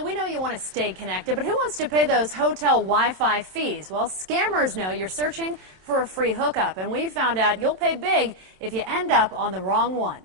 Kelly, we know you want to stay connected, but who wants to pay those hotel Wi-Fi fees? Well, scammers know you're searching for a free hookup, and we found out you'll pay big if you end up on the wrong one.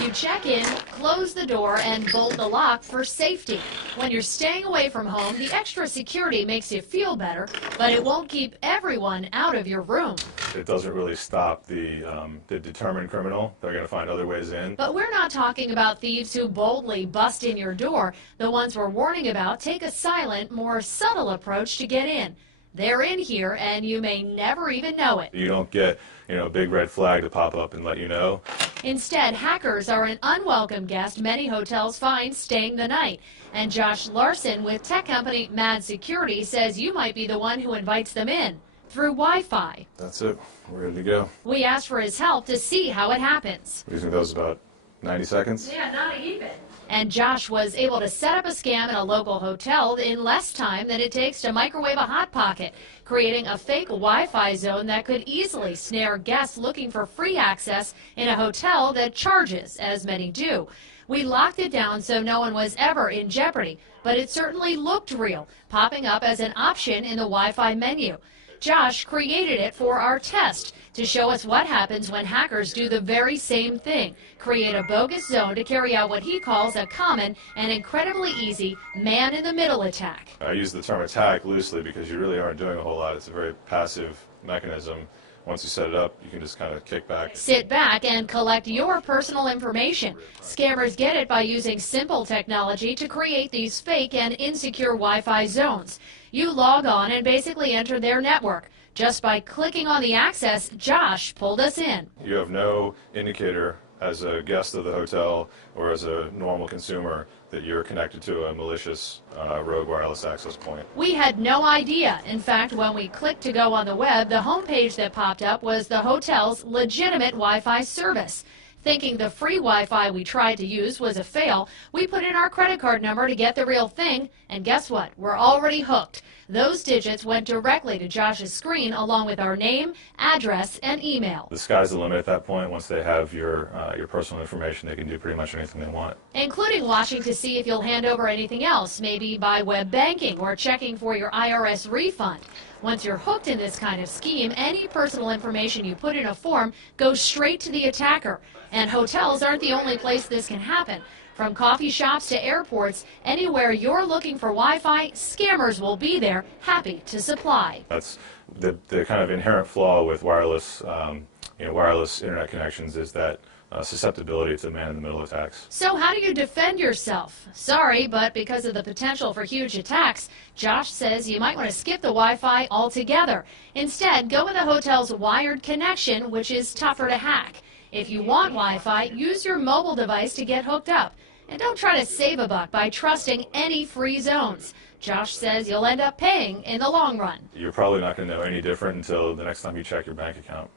You check in, close the door, and bolt the lock for safety. When you're staying away from home, the extra security makes you feel better, but it won't keep everyone out of your room. It doesn't really stop the determined criminal. They're going to find other ways in. But we're not talking about thieves who boldly bust in your door. The ones we're warning about take a silent, more subtle approach to get in. They're in here, and you may never even know it. You don't get, a big red flag to pop up and let you know. Instead, hackers are an unwelcome guest many hotels find staying the night. And Josh Larson with tech company Mad Security says you might be the one who invites them in through Wi-Fi. That's it. We're ready to go. We asked for his help to see how it happens. You think that was about 90 seconds? Yeah, not even. And Josh was able to set up a scam in a local hotel in less time than it takes to microwave a Hot Pocket, creating a fake Wi-Fi zone that could easily snare guests looking for free access in a hotel that charges, as many do. We locked it down so no one was ever in jeopardy, but it certainly looked real, popping up as an option in the Wi-Fi menu. Josh created it for our test to show us what happens when hackers do the very same thing, create a bogus zone to carry out what he calls a common and incredibly easy man-in-the-middle attack. I use the term attack loosely because you really aren't doing a whole lot. It's a very passive mechanism. Once you set it up, you can just kind of kick back. Sit back and collect your personal information. Scammers get it by using simple technology to create these fake and insecure Wi-Fi zones. You log on and basically enter their network. Just by clicking on the access, Josh pulled us in. You have no indicator as a guest of the hotel or as a normal consumer that you're connected to a malicious rogue wireless access point. We had no idea. In fact, when we clicked to go on the web, the homepage that popped up was the hotel's legitimate Wi-Fi service. Thinking the free Wi-Fi we tried to use was a fail, we put in our credit card number to get the real thing, and guess what? We're already hooked. Those digits went directly to Josh's screen along with our name, address, and email. The sky's the limit at that point. Once they have your personal information, they can do pretty much anything they want. Including watching to see if you'll hand over anything else, maybe by web banking or checking for your IRS refund. Once you're hooked in this kind of scheme, any personal information you put in a form goes straight to the attacker. And hotels aren't the only place this can happen. From coffee shops to airports, anywhere you're looking for Wi-Fi, scammers will be there, happy to supply. That's the kind of inherent flaw with wireless, wireless internet connections is that susceptibility to man-in-the-middle attacks. So how do you defend yourself? Sorry, but because of the potential for huge attacks, Josh says you might want to skip the Wi-Fi altogether. Instead, go with the hotel's wired connection, which is tougher to hack. If you want Wi-Fi, use your mobile device to get hooked up. And don't try to save a buck by trusting any free zones. Josh says you'll end up paying in the long run. You're probably not going to know any different until the next time you check your bank account.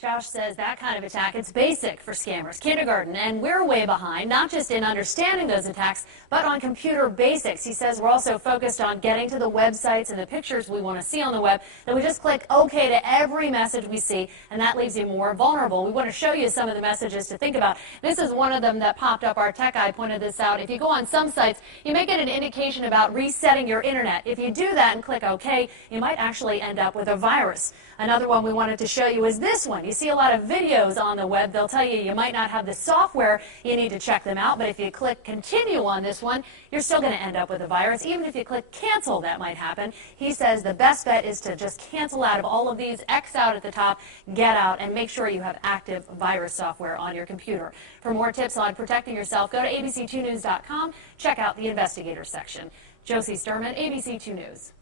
Josh says that kind of attack, it's basic for scammers, kindergarten, and we're way behind, not just in understanding those attacks, but on computer basics. He says we're also focused on getting to the websites and the pictures we want to see on the web, that we just click OK to every message we see, and that leaves you more vulnerable. We want to show you some of the messages to think about. This is one of them that popped up. Our tech guy pointed this out. If you go on some sites, you may get an indication about resetting your internet. If you do that and click OK, you might actually end up with a virus. Another one we wanted to show you is this one. You see a lot of videos on the web. They'll tell you you might not have the software. You need to check them out. But if you click continue on this one, you're still going to end up with a virus. Even if you click cancel, that might happen. He says the best bet is to just cancel out of all of these, X out at the top, get out, and make sure you have active virus software on your computer. For more tips on protecting yourself, go to abc2news.com. Check out the investigator section. Josie Sturman, ABC 2 News.